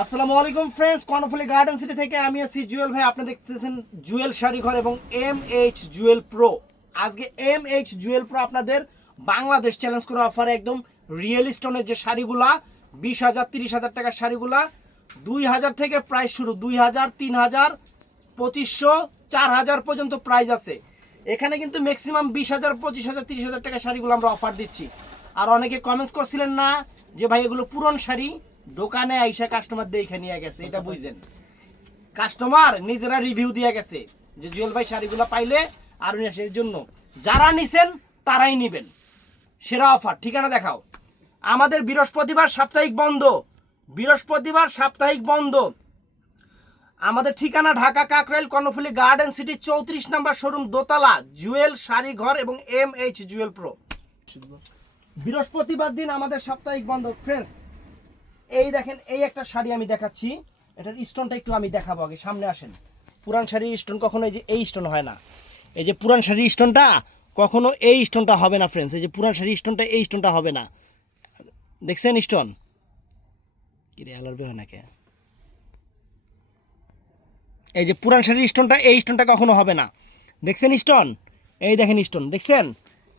আসসালামু আলাইকুম friends, Karnaphuli garden city থেকে আমি আছি জুয়েল ভাই। আপনি দেখতেছেন জুয়েল শাড়ি ঘর এবং MH জুয়েল প্রো। আজকে MH জুয়েল প্রো আপনাদের বাংলাদেশ চ্যালেঞ্জ করে অফারে একদম রিয়েল স্টোনের যে শাড়িগুলা 20,000 30,000 টাকার শাড়িগুলা 2,000 থেকে প্রাইস শুরু, 2,000 3,000 2,500 4,000 পর্যন্ত প্রাইস আছে। এখানে কিন্তু ম্যাক্সিমাম 20,000 25,000 30,000 টাকার শাড়িগুলো আমরা অফার দিচ্ছি। আর অনেকে কমেন্টস করছিলেন না যে ভাই এগুলো পুরন শাড়ি, দোকানে আইসা কাস্টমার দেখে নিয়ে গেছে, এটা বুঝছেন। কাস্টমার নিজেরা রিভিউ দিয়ে গেছে যে জুয়েল ভাই শাড়িগুলো পাইলে আর এর জন্য যারা নিছেন তারাই নিবেন। সেরা অফার। ঠিকানা দেখাও। আমাদের বৃহস্পতিবার সাপ্তাহিক বন্ধ, বৃহস্পতিবার সাপ্তাহিক বন্ধ। আমাদের ঠিকানা ঢাকা কাকরাইল কর্ণফুলী গার্ডেন সিটি 34 নম্বর শোরুম, দোতলা, জুয়েল শাড়ি ঘর এবং MH জুয়েল প্রো। বৃহস্পতিবার দিন আমাদের সাপ্তাহিক বন্ধ ফ্রেন্ডস। এই দেখেন, এই একটা শাড়ি আমি দেখাচ্ছি, এটার স্টোনটা একটু আমি দেখাবো। আগে সামনে আসেন। পুরান শাড়ির স্টোন কখনো এই স্টোন হয় না। এই যে পুরান শাড়ির স্টোনটা কখনো এই স্টোনটা হবে না ফ্রেন্ডস। এই যে পুরান শাড়ির স্টোনটা এই স্টোনটা হবে না, দেখছেন স্টোন কিরে আলারবে হয় নাকি? এই যে পুরান শাড়ির স্টোনটা এই স্টোনটা কখনো হবে না, দেখছেন স্টোন? এই দেখেন স্টোন, দেখছেন?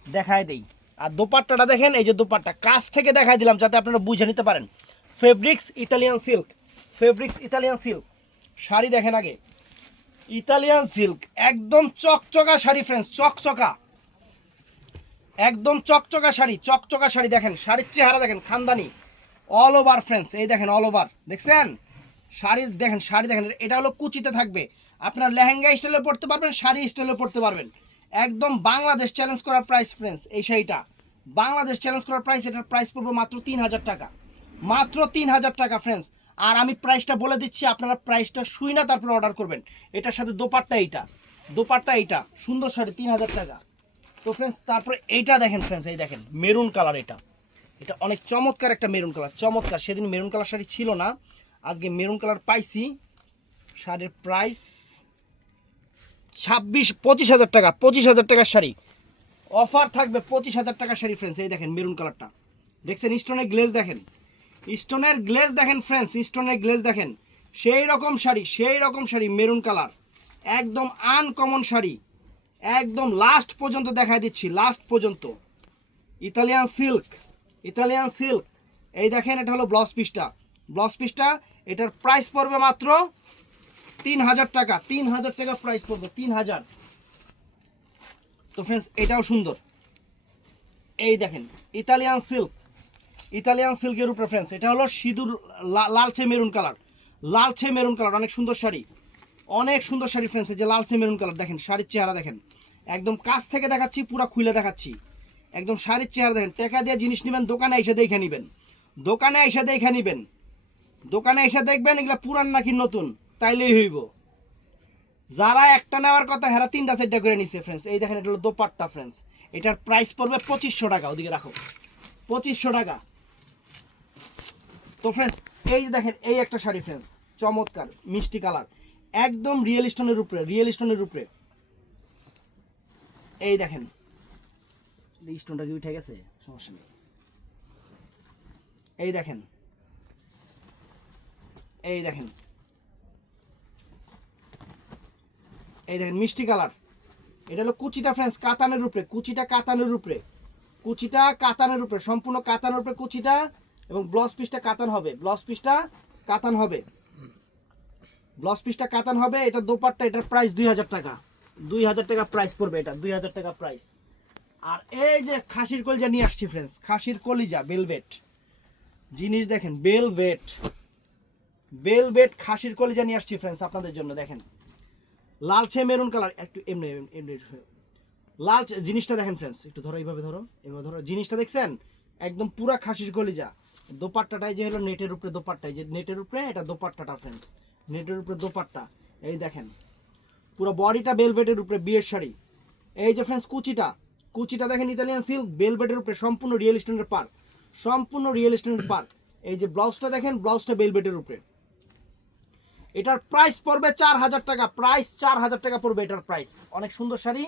দেখায় দেই। আর দোপাট্টাটা দেখেন, এই যে দোপাট্টা কাছ থেকে দেখাই দিলাম যাতে আপনারা বুঝে নিতে পারেন। Fabrics Italian silk, fabrics Italian silk sari দেখেন। আগে ইতালিয়ান সিল্ক একদম চকচকা শাড়ি ফ্রেন্ডস, চকচকা, একদম চকচকা শাড়ি, চকচকা শাড়ি। দেখেন শাড়ির চেহারা দেখেন, খানদানি অল ওভার ফ্রেন্ডস। এই দেখেন অল ওভার, দেখছেন? শাড়ি দেখেন, শাড়ি দেখেন। এটা হলো কুচিতে থাকবে, আপনার লেহেঙ্গা স্টাইলে পড়তে পারবেন, শাড়ি স্টাইলে পড়তে পারবেন। একদম বাংলাদেশ চ্যালেঞ্জ করার প্রাইস ফ্রেন্ডস। এই শাড়িটা বাংলাদেশ চ্যালেঞ্জ করার প্রাইস। এটার প্রাইস পড়বে মাত্র 3,000 টাকা, মাত্র 3,000 টাকা ফ্রেন্ডস। আর আমি প্রাইসটা বলে দিচ্ছি, আপনারা প্রাইসটা শুই না তারপরে অর্ডার করবেন। এটার সাথে দোপাট্টা, এইটা দোপাট্টা, এইটা সুন্দর শাড়ি, 3,000 টাকা। তো ফ্রেন্ডস তারপরে এইটা দেখেন ফ্রেন্ডস, এই দেখেন মেরুন কালার। এটা এটা অনেক চমৎকার একটা মেরুন কালার, চমৎকার। সেদিন মেরুন কালার শাড়ি ছিল না, আজকে মেরুন কালার পাইছি। শাড়ির প্রাইস 25,000 টাকা, 25,000 টাকার শাড়ি অফার থাকবে, 25,000 টাকার শাড়ি ফ্রেন্ডস। এই দেখেন মেরুন কালারটা, দেখছেন? স্টোনের গ্লেজ দেখেন, স্টোনের গ্লেজ দেখেন ফ্রেন্ডস, স্টোনের গ্লেজ দেখেন। সেই রকম শাড়ি, সেই রকম শাড়ি, মেরুন কালার, একদম আনকমন শাড়ি। একদম লাস্ট পর্যন্ত দেখাই দিচ্ছি, লাস্ট পর্যন্ত। Italian silk, Italian silk. এই দেখেন, এটা হলো ব্লাউজ পিসটা, ব্লাউজ পিসটা। এটার প্রাইস পড়বে মাত্র 3,000 টাকা, 3,000 টাকা প্রাইস পড়বে, 3,000। তো ফ্রেন্ডস এটাও সুন্দর। এই দেখেন ইতালিয়ান সিল্ক, ইতালিয়ান সিল্কের উপরে ফ্রেন্ডস। এটা হলো সিঁদুর লালচে মেরুন কালার, লালচে মেরুন কালার, অনেক সুন্দর শাড়ি, অনেক সুন্দর শাড়ি ফ্রেন্ডস। এই যে লালচে মেরুন কালার দেখেন, শাড়ির চেহারা দেখেন, একদম কাছ থেকে দেখাচ্ছি, পুরো খুলে দেখাচ্ছি। একদম শাড়ির চেহারা দেখেন। টাকা দিয়ে জিনিস নেবেন, দোকানে এসে দেখে নেবেন, দোকানে এসে দেখে নেবেন, দোকানে এসে দেখবেন এগুলা পুরান নাকি নতুন, তাইলেই হইব। যারা একটা নেওয়ার কথা হেরা 3টা 4টা করে নিচ্ছে ফ্রেন্ডস। এই দেখেন, এটা হলো দোপাট্টা ফ্রেন্ডস। এটার প্রাইস পড়বে 2,500 টাকা, ওদিকে রাখো, 2,500 টাকা। তো ফ্রেন্ডস এই যে দেখেন, এই একটা শাড়ি ফ্রেন্ডস, চমৎকার মিষ্টি কালার, একদম রিয়েল স্টোনের উপরে, রিয়েল স্টোনের উপরে। এই দেখেন স্টোনটা কি উঠে গেছে, সমস্যা নেই। এই দেখেন, এই দেখেন, এই দেখেন মিষ্টি কালার। এটা হলো কুচিটা ফ্রেন্ডস, কাতানের উপরে, কুচিটা কাতানের উপরে, কুচিটা কাতানের উপরে, সম্পূর্ণ কাতানের উপরে কুচিটা। এবং ব্লাউজ পিসটা কাতান হবে, ব্লাউজ পিসটা কাতান হবে, ব্লাউজ পিসটা কাতান হবে। এটা দোপাট্টা, এটার প্রাইস 2,000 টাকা, 2,000 টাকা প্রাইস পড়বে এটা, 2,000 টাকা প্রাইস। আর এই যে খাসির কলিজা নিয়ে আসছি ফ্রেন্ডস, খাসির কলিজা বেলভেট জিনিস দেখেন, বেলভেট, বেলভেট খাসির কলিজা নিয়ে আসছি ফ্রেন্ডস আপনাদের জন্য। দেখেন লালচে মেরুন কালার, একটু এমনি এমনি লাল জিনিসটা দেখেন ফ্রেন্ডস, একটু ধরো, এইভাবে ধরো, এইভাবে ধরো, জিনিসটা দেখছেন? একদম পুরা খাসির কলিজা। দোপাট্টাটাই যে হলো নেটের উপরে, দোপাট্টাই যে নেটের উপরে, এটা দোপাট্টাটা ফ্রেন্ডস, নেটের উপরে দোপাট্টা। এই দেখেন পুরো বডিটা বেলভেটের উপরে, বিয়ের শাড়ি। এই যে ফ্রেন্ডস কুচিটা, কুচিটা দেখেন ইতালিয়ান সিল্ক, বেলভেটের উপরে, সম্পূর্ণ রিয়েল স্টোনের পার, সম্পূর্ণ রিয়েল স্টোনের পার। এই যে ব্লাউজটা দেখেন, ব্লাউজটা বেলভেটের উপরে। এটার প্রাইস পড়বে 4,000 টাকা, প্রাইস 4,000 টাকা পড়বে এটার প্রাইস। অনেক সুন্দর শাড়ি,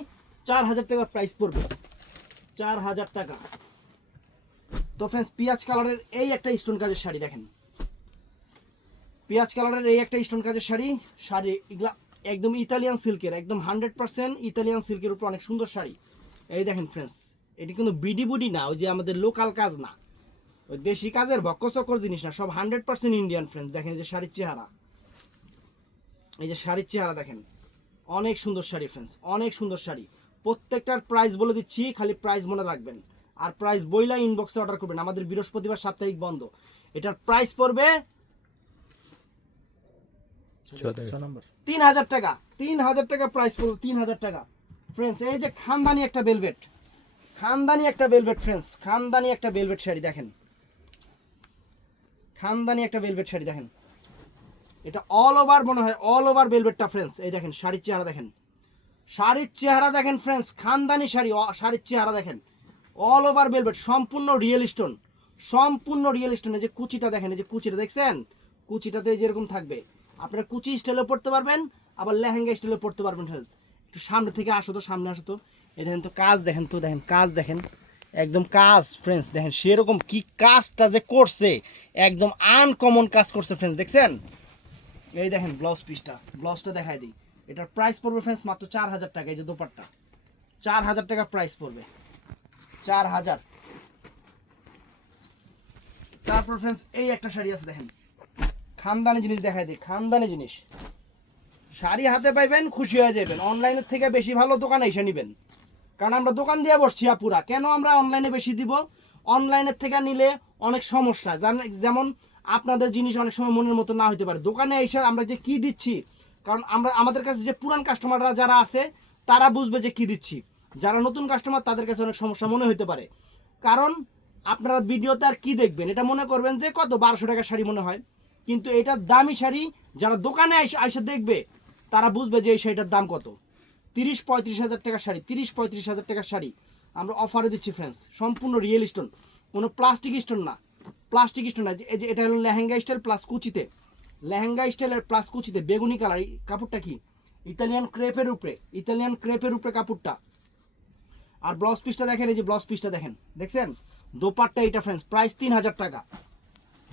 4,000 টাকা প্রাইস পড়বে, 4,000 টাকা। তো ফ্রেন্ডস পিঁয়াজ কালারের এই একটা স্টোন কাজের শাড়ি দেখেন, পেঁয়াজ কালারের এই একটা স্টোন কাজের শাড়ি। শাড়ি এগুলা একদম ইতালিয়ান সিল্কের, একদম 100% ইতালিয়ান সিল্কের উপর অনেক সুন্দর শাড়ি। এই দেখেন ফ্রেন্ডস, এটি কিন্তু বিডি বুডি না, ওই যে আমাদের লোকাল কাজ না, ওই দেশি কাজের বক্কচক্কর জিনিস না, সব 100% ইন্ডিয়ান ফ্রেন্ডস। দেখেন এই যে শাড়ির চেহারা, এই যে শাড়ির চেহারা দেখেন, অনেক সুন্দর শাড়ি ফ্রেন্ডস, অনেক সুন্দর শাড়ি। প্রত্যেকটার প্রাইস বলে দিচ্ছি, খালি প্রাইস মনে রাখবেন। আর প্রাইস বইলা ইনবক্সে অর্ডার করবেন, আমাদের বৃহস্পতিবার সাপ্তাহিক বন্ধ। এটার প্রাইস পড়বে 3000 টাকা, 3000 টাকা প্রাইস পড়বে, 3000 টাকা ফ্রেন্ডস। এই যে খানদানি একটা বেলভেট, খানদানি একটা বেলভেট ফ্রেন্ডস, খানদানি একটা বেলভেট শাড়ি দেখেন, খানদানি একটা বেলভেট শাড়ি দেখেন। এটা অল ওভার মনে হয়, অল ওভার বেলভেটটা ফ্রেন্ডস। এই দেখেন শাড়ির চেহারা দেখেন, শাড়ির চেহারা দেখেন ফ্রেন্ডস, খানদানি শাড়ি, শাড়ির চেহারা দেখেন, অল ওভার বেলভেট, সম্পূর্ণ রিয়েল স্টোন, সম্পূর্ণ রিয়েল স্টোন। এই যে কুচিটা দেখেন, এই যে কুচিটা দেখছেন, কুচিটাতে যেরকম থাকবে, আপনারা কুচি স্টাইলে পড়তে পারবেন, আবার লেহেঙ্গা স্টাইলে পড়তে পারবেন ফ্রেন্ডস। একটু সামনে থেকে আসো তো, সামনে আসো তো। এই দেখেন তো কাজ দেখেন, তো দেখেন কাজ দেখেন, একদম কাজ ফ্রেন্ডস দেখেন, সেরকম কি কাজটা যে করছে, একদম আনকমন কাজ করছে ফ্রেন্ডস, দেখছেন। এই দেখেন ব্লাউজ পিসটা, ব্লাউজটা দেখাই দিই। এটার প্রাইস পড়বে ফ্রেন্ডস মাত্র 4000 টাকা। এই যে দোপাট্টা 4000 টাকা প্রাইস পড়বে, 4000। তারপর ফ্রেন্ডস এই একটা শাড়ি আছে দেখেন, খানদানি জিনিস দেখাই দিই, খানদানি জিনিস। শাড়ি হাতে পাইবেন, খুশি হয়ে যাবেন। অনলাইনের থেকে বেশি ভালো দোকানে এসে নেবেন, কারণ আমরা দোকান দিয়ে বসছি আপুরা, কেন আমরা অনলাইনে বেশি দিব? অনলাইনের থেকে নিলে অনেক সমস্যা, যেমন আপনাদের জিনিস অনেক সময় মনের মতো না হতে পারে। দোকানে এসে আমরা যে কি দিচ্ছি, কারণ আমরা আমাদের কাছে যে পুরান কাস্টমাররা যারা আছে তারা বুঝবে যে কি দিচ্ছি, যারা নতুন কাস্টমার তাদের কাছে অনেক সমস্যা মনে হতে পারে। কারণ আপনারা ভিডিওতে আর কি দেখবেন, এটা মনে করবেন যে কত 1200 টাকার শাড়ি মনে হয়, কিন্তু এটা দামি শাড়ি। যারা দোকানে এসে দেখবে তারা বুঝবে যে এই শাড়িটার দাম কত। 30-35 হাজার টাকার শাড়ি, 30-35 হাজার টাকার শাড়ি আমরা অফারে দিচ্ছি ফ্রেন্ডস, সম্পূর্ণ রিয়েল স্টোন, কোনো প্লাস্টিক স্টোন না, প্লাস্টিক স্টোন না। এই যে এটা হলো লেহেঙ্গা স্টাইল প্লাস কুচিতে, লেহেঙ্গা স্টাইলের প্লাস কুচিতে বেগুনি কালার। কাপড়টা কি ইতালিয়ান ক্রেপের উপরে, ইতালিয়ান ক্রেপের উপরে কাপড়টা। আর ব্লাউজ পিসটা দেখেন, এই যে ব্লাউজ পিসটা দেখেন, দেখছেন। দোপাট্টা এটা ফ্রেন্ডস, প্রাইস 3000 টাকা,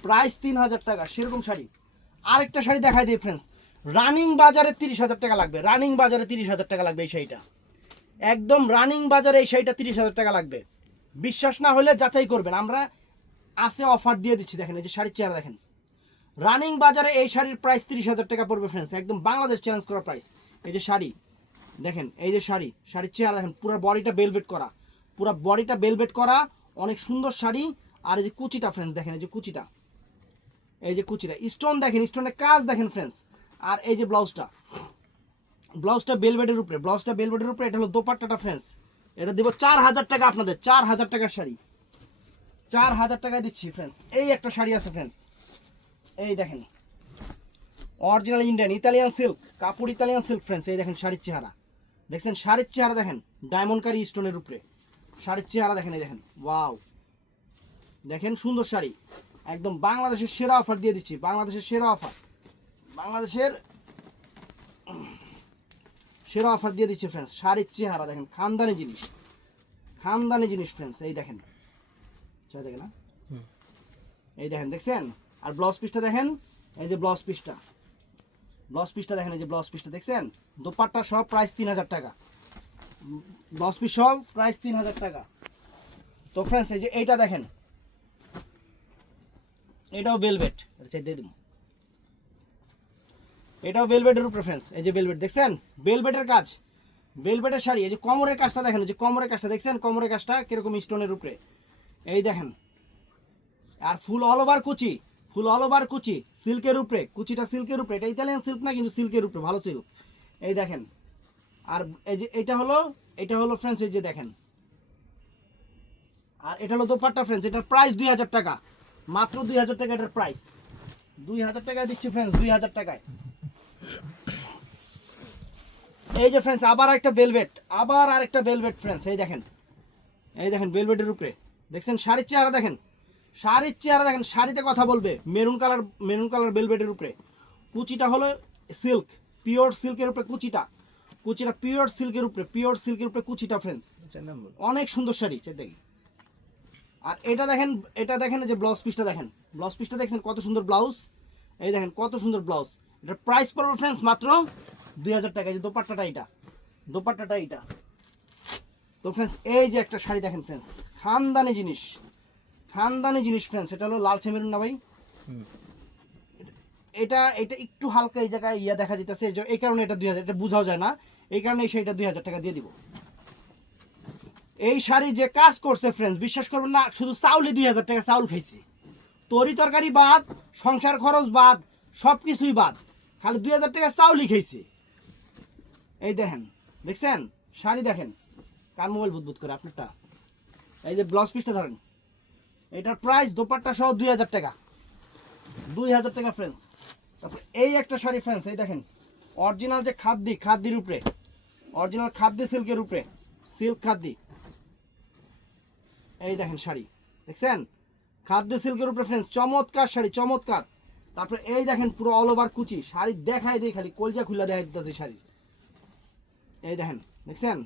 প্রাইস 3000 টাকা। সেরকম শাড়ি আরেকটা শাড়ি দেখাই দিই ফ্রেন্ডস, রানিং বাজারে 30,000 টাকা লাগবে, রানিং বাজারে 30,000 টাকা লাগবে এই শাড়িটা, একদম রানিং বাজারে এই শাড়িটা 30,000 টাকা লাগবে। বিশ্বাস না হলে যাচাই করবেন, আমরা আছে অফার দিয়ে দিচ্ছি। দেখেন এই যে শাড়ির চেহারা দেখেন, রানিং বাজারে এই শাড়ির প্রাইস 30,000 টাকা পড়বে ফ্রেন্ডস, একদম বাংলাদেশ চ্যালেঞ্জ করা প্রাইস। এই যে শাড়ি দেখেন, এই যে শাড়ি, শাড়ির চেহারা দেখেন, পুরো বডিটা বেলভেট করা, পুরো বডিটা বেলভেট করা, অনেক সুন্দর শাড়ি। আর এই যে কুচিটা ফ্রেন্ডস দেখেন, এই যে কুচিটা, এই যে কুচিটা স্টোন দেখেন, স্টোনের কাজ দেখেন ফ্রেন্ডস। আর এই যে ব্লাউজটা, ব্লাউজটা বেলভেটের উপরে, ব্লাউজটা বেলভেটের উপরে। এটা হলো দোপাট্টাটা ফ্রেন্ডস, এটা দেবো 4000 টাকা আপনাদের, 4000 টাকার শাড়ি, 4000 টাকায় দিচ্ছি ফ্রেন্ডস। এই একটা শাড়ি আছে ফ্রেন্ডস, এই দেখেন অরিজিনাল ইন্ডিয়ান ইতালিয়ান সিল্ক কাপড়, ইতালিয়ান সিল্ক ফ্রেন্ডস। এই দেখেন শাড়ির চেহারা দেখছেন, শাড়ির চেহারা দেখেন, ডায়মন্ড কারি স্টোনের উপরে শাড়ির চেহারা দেখেন। এই দেখেন ওয়াও, দেখেন সুন্দর শাড়ি, একদম বাংলাদেশের সেরা অফার দিয়ে দিচ্ছি, বাংলাদেশের সেরা অফার, বাংলাদেশের সেরা অফার দিয়ে দিচ্ছে ফ্রেন্ডস। শাড়ির চেহারা দেখেন, খানদানি জিনিস, খানদানি জিনিস ফ্রেন্ডস। এই দেখেন, দেখেন না, এই দেখেন দেখছেন। আর ব্লাউজ পিসটা দেখেন, এই যে ব্লাউজ পিসটা, ব্লাউজ পিসটা দেখেন, এই যে ব্লাউজ পিসটা দেখছেন। দোপাট্টা সব প্রাইস 3000 টাকা, ব্লাউজ পিস সব প্রাইস 3000 টাকা। তো ফ্রেন্ডস এই যে এইটা দেখেন, এটাও ভেলভেট, দিয়ে দিন, এটাও ভেলভেটের উপরে ফ্রেন্ডস। এই যে ভেলভেট দেখছেন, ভেলভেটের কাজ, ভেলভেটের শাড়ি। এই যে কোমরের কাজটা দেখেন, এই যে কোমরের কাজটা দেখছেন, কোমরের কাজটা কিরকম স্টোনের উপরে, এই দেখেন। আর ফুল অল ওভার কুচি, ফুল অল ওভার কুচি, সিল্কের উপরে, কুচিটা সিল্কের উপরে। এটা ইতালিয়ান সিল্ক না, কিন্তু সিল্কের উপরে, ভালো সিল্ক। এই দেখেন। আর এই যে এটা হলো ফ্রেন্ডস, এই যে দেখেন। আর এটা হলো দোপাট্টা ফ্রেন্ডস, এটার প্রাইস 2000 টাকা, মাত্র 2000 টাকা এটার প্রাইস, 2000 টাকায় দিচ্ছি ফ্রেন্ডস, 2000 টাকায়। এই যে ফ্রেন্ডস আবার একটা ভেলভেট, আবার আরেকটা ভেলভেট ফ্রেন্ডস। এই দেখেন, এই দেখেন ভেলভেটের উপরে দেখছেন, শাড়ির চেহারা দেখেন, শাড়ির চেহারা দেখেন, শাড়িতে কথা বলবে। মেরুন কালার, মেরুন কালার ভেলভেটের উপরে, কুচিটা হলো সিল্ক, পিওর সিল্কের উপরে কুচিটা, কুচিটা পিওর সিল্কের উপরে, পিওর সিল্কের উপরে কুচিটা ফ্রেন্ডস, অনেক সুন্দর শাড়ি দেখি। আর এটা দেখেন, এটা দেখেন যে ব্লাউজ পিসটা দেখেন, ব্লাউজ পিসটা দেখছেন কত সুন্দর ব্লাউজ, এই দেখেন কত সুন্দর ব্লাউজ। এটা প্রাইস পড়বে ফ্রেন্ডস মাত্র 2000 টাকা। এই যে দোপাট্টাটা এটা, দোপাট্টাটা এটা। তো ফ্রেন্ডস এই যে একটা শাড়ি দেখেন ফ্রেন্ডস, খানদানি জিনিস, খানদানি জিনিস ফ্রেন্ডস। এটা হলো লালচে মেরুন না ভাই? এটা এটা একটু হালকা এই জায়গায় ইয়া দেখা যেতেছে, এই কারণে এটা 2000, এটা বোঝাও যায় না, এই কারণে এই শাড়িটা 2000 টাকা দিয়ে দিব। এই শাড়ি যে কাজ করছে ফ্রেন্ডস, বিশ্বাস করবেন না, শুধু চাউলে 2000 টাকা চাউল খাইছে, তরি তরকারি বাদ, সংসার খরচ বাদ, সব কিছুই বাদ, খালি 2000 টাকা চাউলই খাইছে। এই দেখেন, দেখছেন শাড়ি দেখেন, কার মোবাইল বুদবুদ করে আপনারটা? এই যে ব্লাউজ পিসটা ধরেন, এটার প্রাইস দোপাট্টা সহ 2000 টাকা, 2000 টাকা ফ্রেন্ডস। তারপর এই একটা শাড়ি ফ্রেন্ডস, এই দেখেন অরিজিনাল যে খাদ্যি, খাদ্যির উপরে, অরিজিনাল খাদ্যি সিল্কের উপরে, সিল্ক খাদ্যি। এই দেখেন শাড়ি দেখছেন, খাদ্য সিল্কের উপরে ফ্রেন্ডস, চমৎকার শাড়ি, চমৎকার। তারপরে এই দেখেন পুরো অল ওভার কুচি শাড়ি, দেখাই দিই খালি কলজা খুলে দেখাই দিতেছে শাড়ি। এই দেখেন, দেখছেন,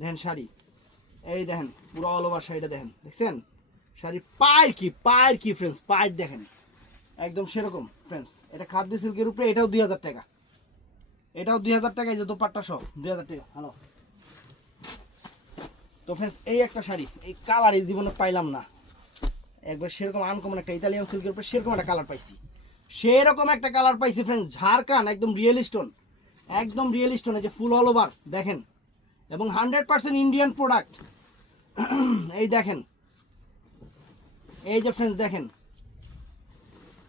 দেখেন শাড়ি, এই দেখেন পুরো অল ওভার শাড়িটা দেখেন, দেখছেন শাড়ি পায়ের কি, পায়ের কি ফ্রেন্ডস, পায়ের দেখেন একদম সেরকম ফ্রেন্ডস। এটা খাদ্য সিল্কের উপরে, এটাও 2000 টাকা, এটাও 2000 টাকা। এই যে দোপাট্টা সহ 2000 টাকা। হ্যালো। তো ফ্রেন্ডস এই একটা শাড়ি, এই কালার এই জীবনে পাইলাম না, একবার সেরকম আনকমন একটা ইতালিয়ান সিল্কের উপরে সেরকম একটা কালার পাইছি, সেরকম একটা কালার পাইছি ফ্রেন্ডস, ঝাড়খান একদম রিয়েল স্টোন, একদম রিয়েল স্টোন। এই যে ফুল অল ওভার দেখেন, এবং 100% ইন্ডিয়ান প্রোডাক্ট। এই দেখেন, এই যে ফ্রেন্ডস দেখেন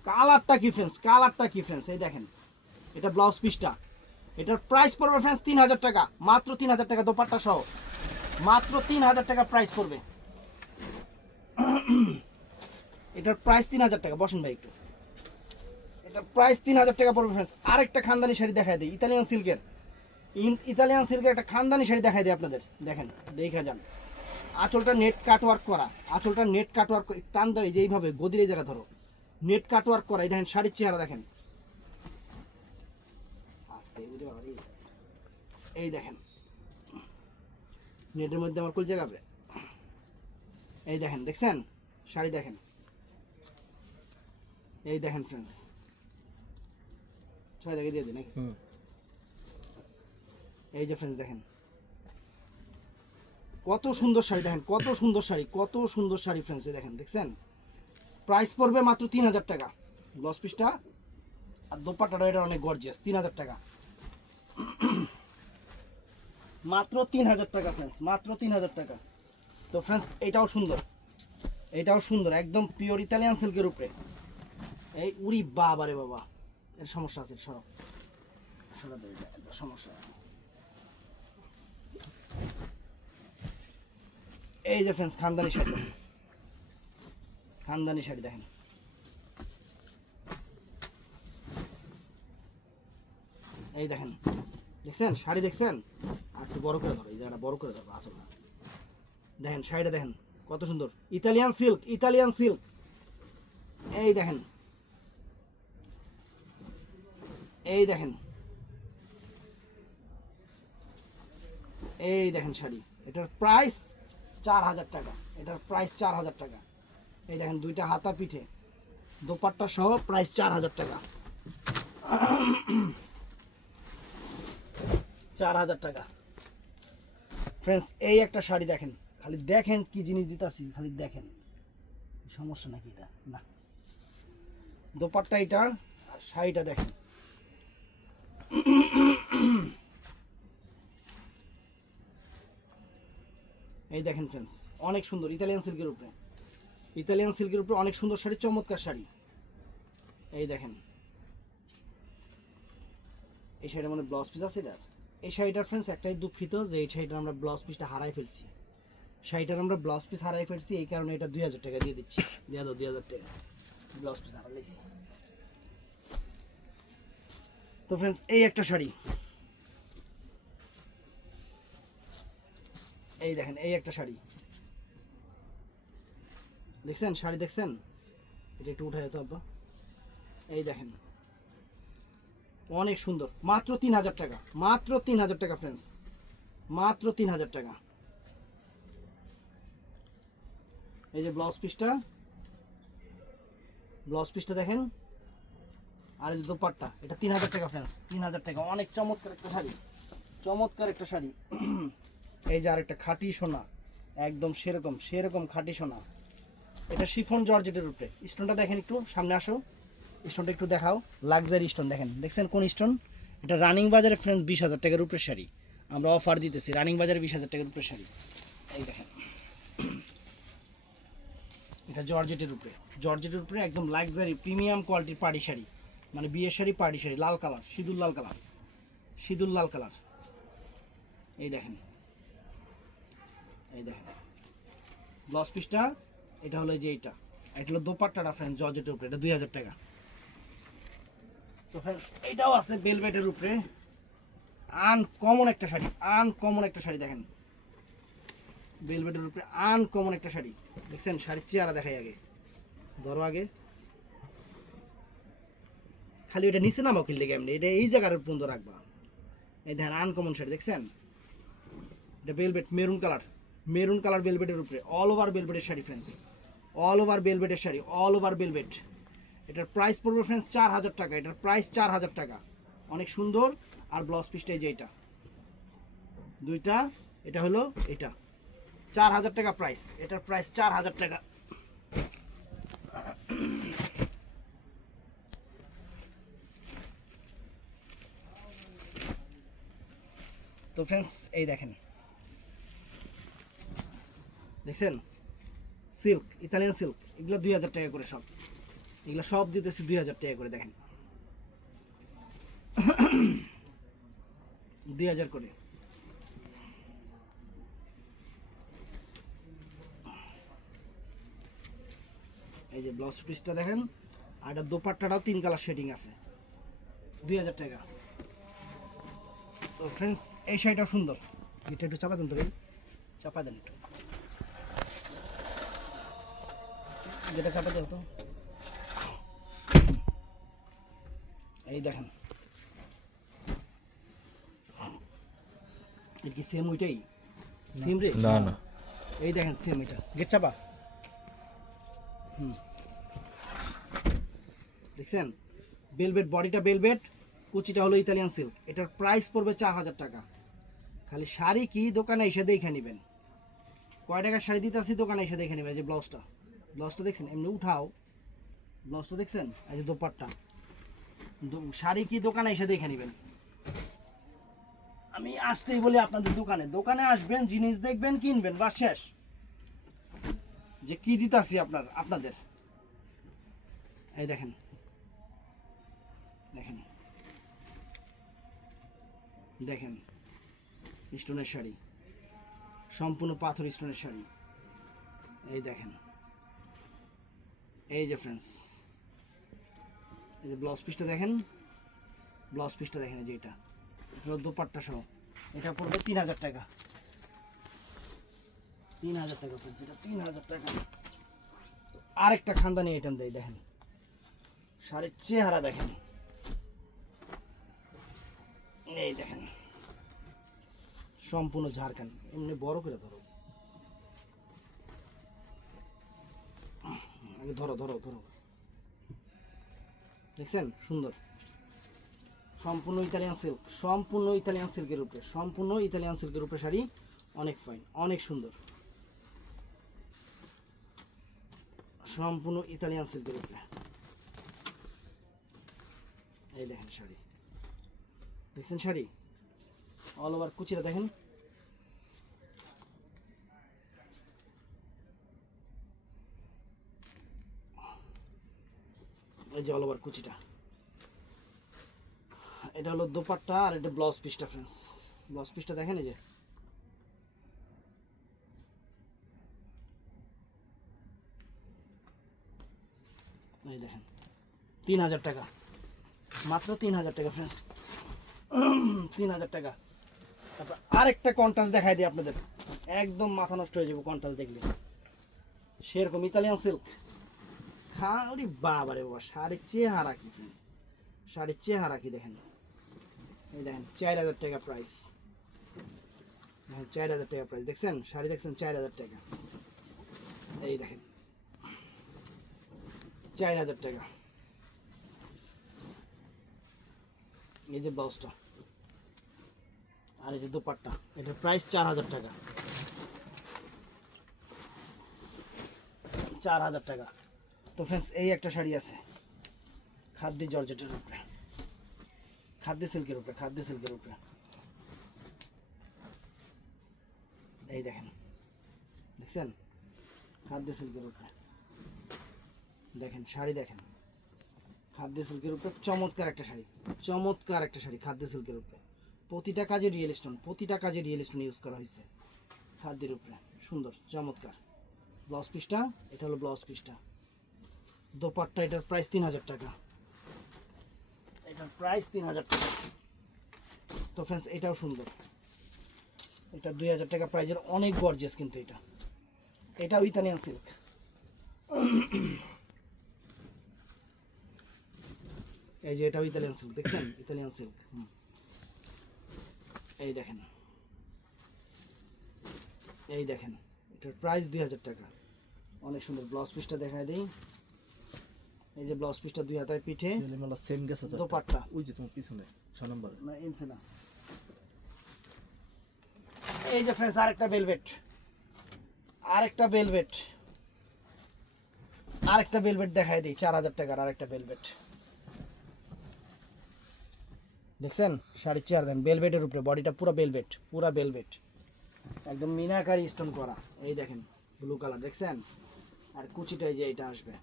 কালারটা কি ফ্রেন্ডস, কালারটা কি ফ্রেন্ডস। এই দেখেন এটা ব্লাউজ পিসটা, এটার প্রাইস পড়বে ফ্রেন্ডস 3000 টাকা, মাত্র 3000 টাকা দোপাট্টা সহ, মাত্র 3000 টাকা প্রাইস পড়বে। এটার প্রাইস 3000 টাকা। বসেন ভাই একটু, এটার প্রাইস 3000 টাকা পড়বে ফ্রেন্ডস। আরেকটা খানদানি শাড়ি দেখাই দিই, ইতালিয়ান সিল্কের, ইতালিয়ান সিল্কের একটা খানদানি শাড়ি দেখাই দিই আপনাদের, দেখেন দেখা যান। আঁচলটা নেট কাটওয়ার্ক করা, আঁচলটা নেট কাটওয়ার্ক, টান দেয় যে এইভাবে গদির এই জায়গা ধরো, নেট কাটওয়ার্ক করা। এই দেখেন শাড়ির চেহারা দেখেন, এই দেখেন নেটের মধ্যে আমার কুল জায়গাবে। এই দেখেন, দেখছেন শাড়ি দেখেন, এই দেখেন ফ্রেন্ডস, ছয় দেখে দিয়ে দিন। এই যে ফ্রেন্ডস দেখেন কত সুন্দর শাড়ি, দেখেন কত সুন্দর শাড়ি, কত সুন্দর শাড়ি ফ্রেন্ডস। দেখেন, দেখছেন প্রাইস পড়বে মাত্র 3000 টাকা ব্লাউজ পিসটা, আর দোপাট্টাটা এটা অনেক গর্জিয়াস, 3000 টাকা, মাত্র 3000 টাকা ফ্রেন্ডস, মাত্র 3000 টাকা। তো ফ্রেন্ডস এটাও সুন্দর, এটাও সুন্দর, একদম পিওর ইতালিয়ান সিল্কের উপরে। এই উড়ি বাবা রে বাবা, এর সমস্যা আছে, সরব সরব, সমস্যা আছে। এই যে ফ্রেন্ডস খানদানি শাড়ি, খানদানি শাড়ি দেখেন, এই দেখেন, দেখছেন শাড়ি দেখছেন, আর একটু বড় করে ধরো, এই জায়গাটা বড় করে ধরো আসল না। দেখেন শাড়িটা দেখেন কত সুন্দর, ইতালিয়ান সিল্ক, ইতালিয়ান সিল্ক। এই দেখেন, এই দেখেন, এই দেখেন শাড়ি, এটার প্রাইস 4000 টাকা, এটার প্রাইস 4000 টাকা। এই দেখেন দুইটা হাতা পিঠে দোপাট্টা সহ প্রাইস 4000 টাকা, 4000 টাকা ফ্রেন্ডস। এই একটা শাড়ি দেখেন, খালি দেখেন কি জিনিস দিতেছি, খালি দেখেন, সমস্যা নাকি এটা? না, দোপাট্টা এটা আর শাড়িটা দেখেন। এই দেখেন ফ্রেন্ডস অনেক সুন্দর ইতালিয়ান সিল্কের উপরে, ইতালিয়ান সিল্কের উপরে অনেক সুন্দর শাড়ি, চমৎকার শাড়ি। এই দেখেন এই শাড়িটার মানে ব্লাউজ পিস আছে এটার। এই শাড়িটার ফ্রেন্ডস একটাই দুঃখিত যে এই শাড়িটার আমরা ব্লাউজ পিসটা হারাই ফেলছি, শাড়িটার আমরা ব্লাউজ পিস হারাই ফেলছি, এই কারণে এটা 2000 টাকা দিয়ে দিচ্ছি, দিয়ে দাও 2000 টাকা, ব্লাউজ পিস হারাইছি। তো ফ্রেন্ডস এই একটা শাড়ি, এই দেখেন এই একটা শাড়ি দেখছেন, শাড়ি দেখছেন, এটা একটু উঠাই তো আব্বা। এই দেখেন অনেক সুন্দর, মাত্র 3000 টাকা, মাত্র 3000 টাকা ফ্রেন্ডস, মাত্র 3000 টাকা। এই যে ব্লাউজ পিসটা, ব্লাউজ পিসটা দেখেন আর এই যে দোপাট্টা, এটা 3000 টাকা ফ্রেন্ডস, 3000 টাকা। অনেক চমৎকার একটা শাড়ি, চমৎকার একটা শাড়ি। এই যে আরেকটা খাঁটি সোনা, একদম সেরকম খাঁটি সোনা। এটা শিফন জর্জেটের উপরে। স্টোনটা দেখেন, একটু সামনে আসো, স্টোনটা একটু দেখাও। লাক্সারি স্টোন দেখেন, দেখছেন কোন স্টোন? এটা রানিং বাজারে ফ্রেন্ডস 20,000 টাকার উপরে শাড়ি, আমরা অফার দিতেছি। রানিং বাজারে 20,000 টাকার উপরে শাড়ি। এই দেখেন, এটা জর্জেটের উপরে, জর্জেটের উপরে একদম লাক্সারি প্রিমিয়াম কোয়ালিটির পাড়ি শাড়ি, মানে বিয়ের শাড়ি, পাড়ি শাড়ি। লাল কালার, সিঁদুর লাল কালার, সিঁদুর লাল কালার। এই দেখেন, এই দেখেন ব্লাউজ পিসটা। এটা হলো যে এটা হলো দোপাট্টাটা ফ্রেন্ডস, জর্জেটের উপরে, এটা 2000 টাকা। তো ফ্রেন্ডস এটাও আছে বেলভেটের উপরে, আনকমন একটা শাড়ি, আনকমন একটা শাড়ি। দেখেন বেলভেটের উপরে আনকমন একটা শাড়ি, দেখছেন? শাড়ির চেহারা দেখাই আগে, ধরো আগে, খালি ওটা নিচে নামাও কিনলে কেমনি, এটা এই জায়গার পর্যন্ত রাখবা। এই দেখেন আনকমন শাড়ি, দেখছেন? এটা velvet, maroon colour, maroon colour বেলভেটের উপরে, অল ওভার বেলভেটের শাড়ি ফ্রেন্ডস, অল ওভার বেলভেটের শাড়ি, অল ওভার বেলভেট। এটার প্রাইস পড়বে ফ্রেন্ডস 4000 টাকা, এটার প্রাইস 4000 টাকা। অনেক সুন্দর। আর ব্লাউজ পিসটা এই যে এটা দুইটা, এটা হলো এটা 4000 টাকা প্রাইস, এটার প্রাইস 4000 টাকা। তো ফ্রেন্ডস এই দেখেন, দেখছেন? সিল্ক, ইতালিয়ান সিল্ক, এগুলো 2000 টাকা করে সব, এগুলো সব দিতেছি 2000 টাকা করে। দেখেন 2000 করে। এই যে ব্লাউজ পিসটা দেখেন, আর এটা দোপাট্টাটাও 3 কালার শেডিং আছে, 2000 টাকা। তো ফ্রেন্ডস এই শাড়িটাও সুন্দর, এটা একটু চাপা দেন তো, চাপা দেন একটু, যেটা চাপা দেন তো। এই দেখেন, এটা কি সেম ওইটাই? সেম রে? না না, এই দেখেন সেম, এটা গেট চাপা। দেখছেন? বেলভেট, বডিটা বেলভেট, কুচিটা হলো ইতালিয়ান সিল্ক। এটার প্রাইস পড়বে 4000 টাকা। খালি শাড়ি কি দোকানে এসে দেখে নেবেন, কয় টাকার শাড়ি দিতেছি দোকানে এসে দেখে নেবেন। এই যে ব্লাউজটা, ব্লাউজটা দেখছেন? এমনি উঠাও, ব্লাউজটা দেখছেন? এই যে দোপাট্টা, শাড়ি কি দোকানে এসে দেখে নেবেন। আমি আসতেই বলি আপনাদের দোকানে, দোকানে আসবেন, জিনিস দেখবেন, কিনবেন, বা শেষ। যে কি দিতাছি আপনাদের। এই দেখেন, দেখেন, দেখেন স্টোনের শাড়ি, সম্পূর্ণ পাথর স্টোনের শাড়ি। এই দেখেন, এই যে ফ্রেন্ডস, এই যে ব্লাউজ পিসটা দেখেন, ব্লাউজ পিসটা দেখেন, এই যে এটা হলো দোপাট্টা সহ। এটা পড়বে 3000 টাকা, 3000 টাকা ফ্রেন্ডস, এটা 3000 টাকা। আরেকটা খানদানি আইটেম দেয়, দেখেন শাড়ির চেহারা দেখেন, এই দেখেন সম্পূর্ণ ঝাড়খান। এমনি বড় করে ধরো, আগে ধরো ধরো ধরো, দেখছেন? সুন্দর, সম্পূর্ণ ইতালিয়ান সিল্ক, সম্পূর্ণ ইতালিয়ান সিল্কের উপরে, সম্পূর্ণ ইতালিয়ান সিল্কের উপরে শাড়ি, অনেক ফাইন, অনেক সুন্দর, সম্পূর্ণ ইতালিয়ান সিল্কের উপরে। এই দেখেন শাড়ি, দেখছেন? শাড়ি অল ওভার, কুচিটা দেখেন, এই যে অল ওভার কুচিটা। এটা হলো দোপাট্টা, আর এটা ব্লাউজ পিসটা ফ্রেন্ডস, ব্লাউজ পিসটা দেখেন, এই যে এই দেখেন 3000 টাকা, মাত্র 3000 টাকা ফ্রেন্ডস, 3000 টাকা। তারপর আরেকটা কন্ট্রাস্ট দেখাই দিই আপনাদের, একদম মাথা নষ্ট হয়ে যাবে কন্ট্রাস্ট দেখলে। সেরকম ইতালিয়ান সিল্ক, খালি বাবা রে বাবা, শাড়ির চেহারা কি ফ্রেন্ডস, শাড়ির চেহারা কি দেখেন। এই দেখেন 4000 টাকা প্রাইস, দেখেন 4000 টাকা প্রাইস, দেখছেন? শাড়ি দেখছেন? 4000 টাকা। এই দেখেন 4000 টাকা, এই যে ব্লাউজটা, আর এই যে দোপাট্টা, এটার প্রাইস 4000 টাকা। 4000 টাকা। তো ফ্রেন্ডস এই একটা শাড়ি আছে খাদ্যি জর্জেটের উপরে, খাদ্যি সিল্কের উপরে, খাদ্যি সিল্কের উপরে। এই দেখেন, দেখছেন খাদ্যি সিল্কের উপরে, দেখেন শাড়ি দেখেন খাদ্যি সিল্কের উপরে, চমৎকার একটা শাড়ি, চমৎকার একটা শাড়ি খাদ্যি সিল্কের উপরে। প্রতিটা কাজে রিয়েল স্টোন, প্রতিটা কাজে রিয়েল স্টোন ইউজ করা হয়েছে খাদ্যের উপরে, সুন্দর চমৎকার। ব্লাউজ পিসটা, এটা হলো ব্লাউজ পিসটা। দোপাট্টা, এটার প্রাইস 3000 টাকা, এটার প্রাইস 3000 টাকা। তো ফ্রেন্ডস এটাও সুন্দর, এটা 2000 টাকা প্রাইজের, অনেক গর্জিয়াস কিন্তু এটা, এটাও ইতালিয়ান সিল্ক। এই যে এটাও ইতালিয়ান সিল্ক, দেখছেন ইতালিয়ান সিল্ক। এই দেখেন, এই দেখেন, এটার প্রাইস 2000 টাকা, অনেক সুন্দর। ব্লাউজ পিসটা দেখায় দিই, এই যে ব্লাউজ পিসটা 2 হাতায় পিঠে, সেম গেছে তো দোপাট্টা, ওই যে তোমার পিছনে 6 নম্বর না এমছে না। এই যে ফ্রেন্ডস আরেকটা ভেলভেট, আরেকটা ভেলভেট, আরেকটা ভেলভেট দেখায় দিই, 4000 টাকার আরেকটা ভেলভেট। দেখছেন শাড়ির চেয়ার দেন, ভেলভেটের উপরে, বডিটা পুরো ভেলভেট, পুরো ভেলভেট, একদম মিনাকারি স্টোন করা। এই দেখেন ব্লু কালার, দেখছেন। আর কুচিটা এই যে এটা আসবে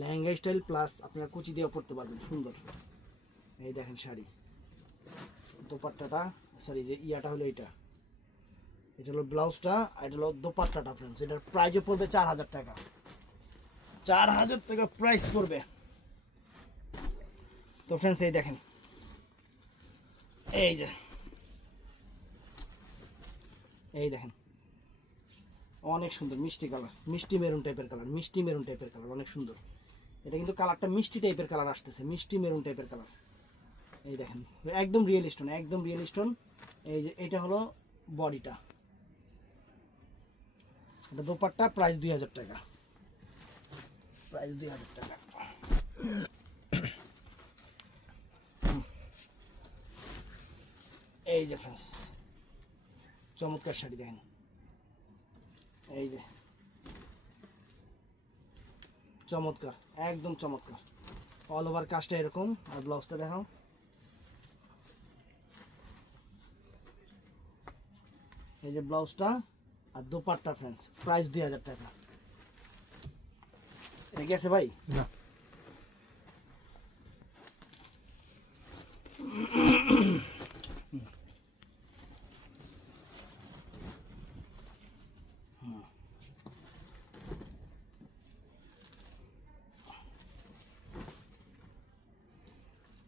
লেহেঙ্গা স্টাইল, প্লাস আপনারা কুচি দিয়েও পরতে পারবেন, সুন্দর। এই দেখেন শাড়ি, দোপাট্টাটা, সরি যে ইয়াটা হলো এইটা, এটা হলো ব্লাউজটা, আর এটা হলো দোপাট্টাটা ফ্রেন্ডস। এটার প্রাইসও পড়বে 4000 টাকা, 4000 টাকা প্রাইস পড়বে। তো ফ্রেন্ডস এই দেখেন, এই যে এই দেখেন অনেক সুন্দর মিষ্টি কালার, মিষ্টি মেরুন টাইপের কালার, মিষ্টি মেরুন টাইপের কালার, অনেক সুন্দর। এটা কিন্তু কালারটা মিষ্টি টাইপের কালার আসতেছে, মিষ্টি মেরুন টাইপের কালার। এই দেখেন একদম রিয়েল স্টোন, একদম রিয়েল স্টোন। এই যে এটা হলো বডিটা, এটা দোপাট্টা, প্রাইস 2000 টাকা, প্রাইস 2000 টাকা। এই যে ফ্রেন্ডস চমৎকার শাড়ি দেখেন, এই যে চমৎকার, একদম চমৎকার, অল ওভার কাজটা এরকম। আর ব্লাউজটা দেখাও, এই যে ব্লাউজটা আর দোপাট্টা ফ্রেন্ডস, প্রাইস 2000 টাকা। এটা গেছে ভাই? না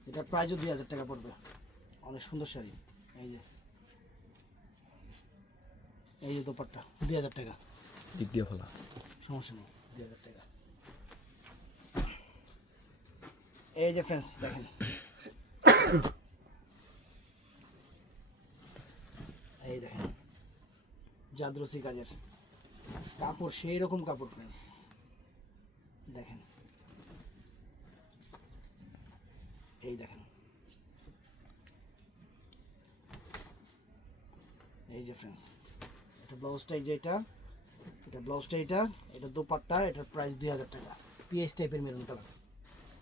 এটা প্রাইসও 2000 টাকা পড়বে, অনেক সুন্দর শাড়ি। এই যে, এই যে দোপাট্টা 2000 টাকা, দিক দিয়ে ফেলা সমস্যা নেই, 2000 টাকা। এই যে ফ্রেন্ডস দেখেন, এই দেখেন জাদরসি কাজের কাপড়, সেই রকম কাপড় ফ্রেন্ডস, দেখেন এই দেখেন, এই যে ফ্রেন্ডস এটা ব্লাউজটা, এই যে এটা ব্লাউজটা, এটা দোপাট্টা, এটার প্রাইস 2000 টাকা। পিএস টাইপের মেরুন কালার,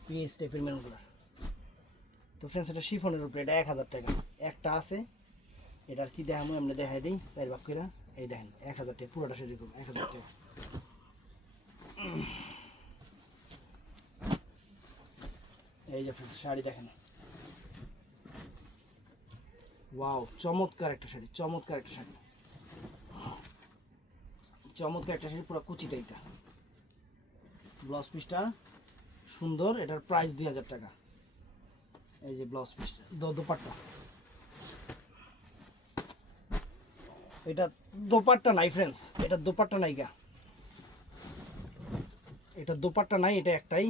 পিএস টাইপের মেরুন কালার। তো ফ্রেন্ডস এটা শিফনের উপরে, এটা 1000 টাকা। একটা আছে, এটার কি দেখামো, আমরা দেখাই দিই 4 ভাগ করে। এই দেখেন 1000 টাকা, পুরোটা সেরকম 1000 টাকা। এই যে ফ্রেন্ডস শাড়ি দেখেন, ওয়াও চমৎকার একটা শাড়ি, চমৎকার একটা শাড়ি, চমৎকার একটা শাড়ি, পুরো কুচিটা এটা। ব্লাউজ পিসটা সুন্দর, এটার প্রাইস 2000 টাকা। এই যে ব্লাউজ পিসটা, দোপাট্টা, এটা দোপাট্টা নাই ফ্রেন্ডস, এটা দোপাট্টা নাই গা, এটা দোপাট্টা নাই, এটা একটাই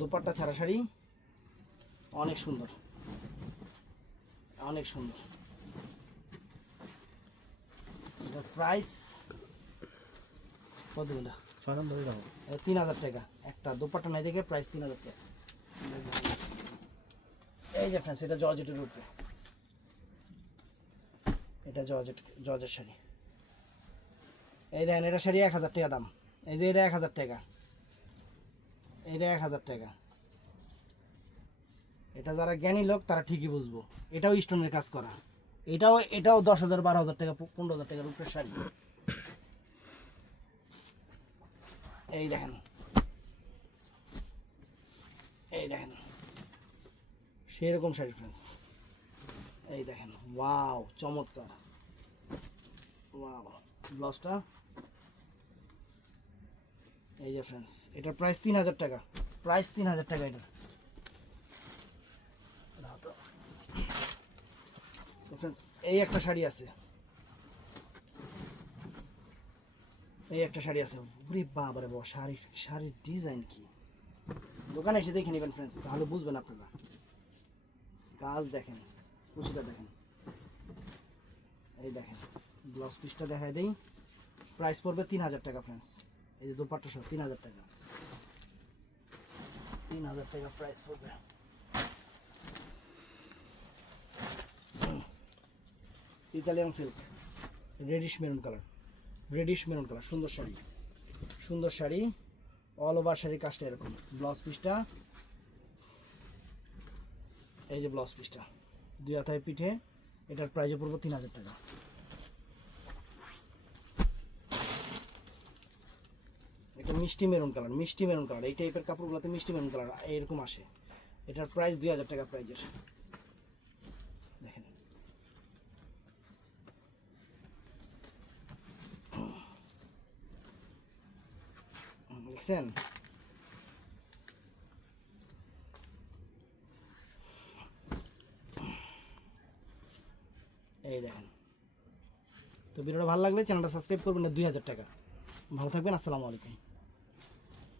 দোপাট্টা ছাড়া শাড়ি, অনেক সুন্দর, অনেক সুন্দর। এটা প্রাইস কত বলে? 6 নম্বরে দাও। 3000 টাকা একটা, দোপাট্টা নাই দেখে প্রাইস 3000 টাকা। এই যে ফ্রেন্ডস, এটা জর্জেটের উপরে, এটা জর্জেট শাড়ি। এই দেখেন, এটা শাড়ি 1000 টাকা দাম। এই যে এটা 1000 টাকা, এটা 1000 টাকা। এটা যারা জ্ঞানী লোক তারা ঠিকই বুঝবো। এটাও স্টোনের কাজ করা, এটাও 10,000 12,000 টাকা 15,000 টাকার উপরে শাড়ি। এই দেখেন, এই দেখেন সেরকম শাড়ি ফ্রেন্ডস। এই দেখেন, ওয়াও চমৎকার, ওয়াও। ব্লাউজটা এই যে ফ্রেন্ডস, এটার প্রাইস 3000 টাকা, প্রাইস 3000 টাকা এটার। তো ফ্রেন্ডস, এই একটা শাড়ি আছে, এই একটা শাড়ি আছে। ওরে বাবারে বাবা, শাড়ির ডিজাইন কি! দোকানে এসে দেখে নেবেন ফ্রেন্ডস, তাহলে বুঝবেন আপনারা। কাজ দেখেন, কুচিটা দেখেন, এই দেখেন। ব্লাউজ পিসটা দেখাই দেই, প্রাইস পড়বে 3000 টাকা ফ্রেন্ডস। এই যে দোপাট্টা সহ 3000 টাকা, 3000 টাকা প্রাইস পড়বে। Italian silk, radish maroon colour, radish maroon colour, সুন্দর শাড়ি, সুন্দর শাড়ি। অল ওভার শাড়ির কাজটা এরকম। ব্লাউজ পিসটা এই যে, ব্লাউজ পিসটা 2 হাতায় পিঠে, এটার প্রাইসে পড়বো 3000 টাকা। এটা মিষ্টি মেরুন কালার, মিষ্টি মেরুন কালার। এই টাইপের কাপড়গুলোতে মিষ্টি মেরুন কালার এরকম আসে। এটার প্রাইস 2000 টাকা প্রাইজের। দেখেন, দেখছেন? এই দেখেন। তো ভিডিওটা ভালো লাগলে চ্যানেলটা সাবস্ক্রাইব করবেন। 2000 টাকা। ভালো থাকবেন, আসসালামু আলাইকুম।